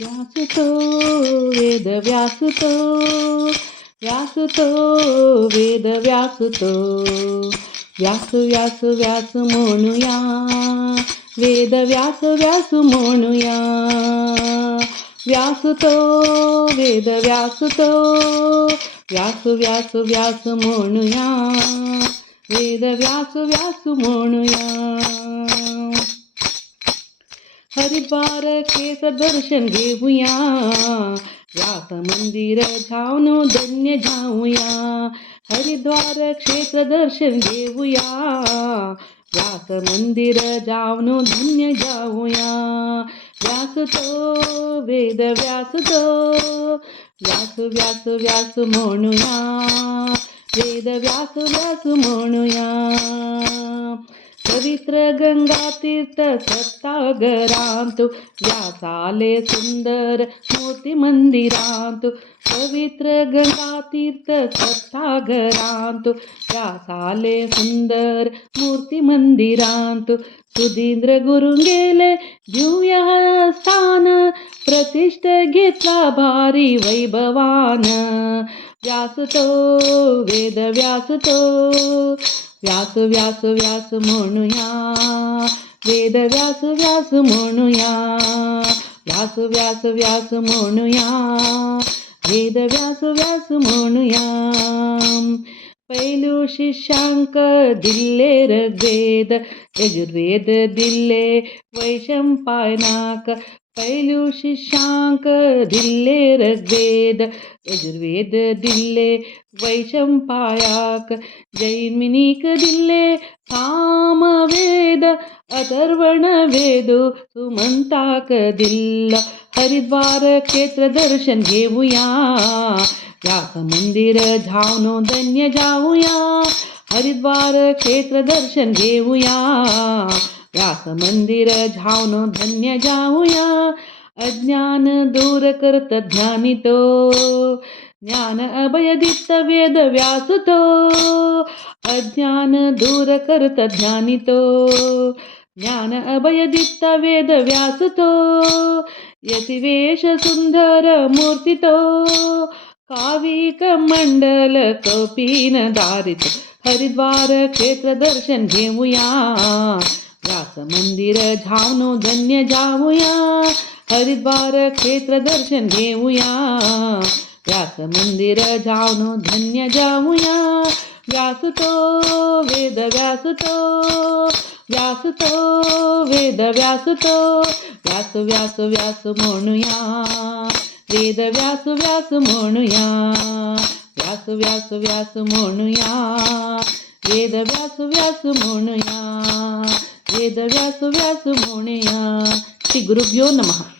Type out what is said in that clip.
व्यासतो वेद व्यासतो व्यासतो वेद व्यासतो व्यास व्यास व्यास म्हणूया वेद व्यास व्यास म्हणूया व्यासतो वेद व्यासतो व्यास व्यास व्यास म्हणूया वेद व्यास व्यास म्हणूया हरिद्वार क्षेत्र दर्शन घेऊया व्यास मंदिर जाऊन धन्य जाऊया हरिद्वार क्षेत्र दर्शन घेऊया व्यास मंदिर जाऊन धन्य जाऊया व्यासतो वेद व्यासतो व्यास व्यास व्यास म्हणूया वेद व्यास व्यास म्हणूया पवित्र गंगा तीर्थ सत्तागरांतु व्यासाले सुंदर मोती मंदिरांतु पवित्र गंगा तीर्थ सत्तागरांतु व्यासाले सुंदर मूर्ती मंदिरांतु सुधींद्र गुरु गेले घेऊया स्थान प्रतिष्ठ घेतला भारी वैभवान व्यासतो वेद व्यासतो व्यास व्यास व्यास म्हणूया वेद व्यास व्यास म्हणूया व्यास व्यास व्यास म्हणूया वेद व्यास व्यास म्हणूया पैलू शिष्यांक दिले ऋग्वेद यजुर्वेद दिले वैशंपायनाक पैलू शिष्यांक दिले ऋग्वेद यजुर्वेद दिले वैशंपायाक जैमिनिक दिले सामवेद अथर्वण वेद सुमंताक दिल्ल हरिद्वार क्षेत्र दर्शन घेऊया व्यास मंदिर जाऊन धन्य जाऊया हरिद्वार क्षेत्र दर्शन घेऊया व्यास मंदिर जाऊन धन्य जाऊया अज्ञान दूर करत ज्ञानितो ज्ञान अभयदित्त वेद व्यासतो अज्ञान दूर करत ज्ञानितो ज्ञान अभयदित्त वेद व्यासतो यतिवेश सुंदर मूर्तितो काविक मंडल कपीन दारित हरिद्वार क्षेत्र दर्शन घेऊया व्यास मंदिर जाऊन धन्य जाऊया हरिद्वार क्षेत्र दर्शन घेऊया व्यास मंदिर जाऊन धन्य जाऊया व्यासतो वेद व्यासतो व्यासतो वेद व्यासतो व्यास व्यास व्यास म्हणूया वेद व्यास व्यास म्हणूया व्यास व्यास व्यास म्हणूया वेद व्यास व्यास म्हणूया वेद व्यास व्यास म्हणूया श्री गुरुभ्यो नमः.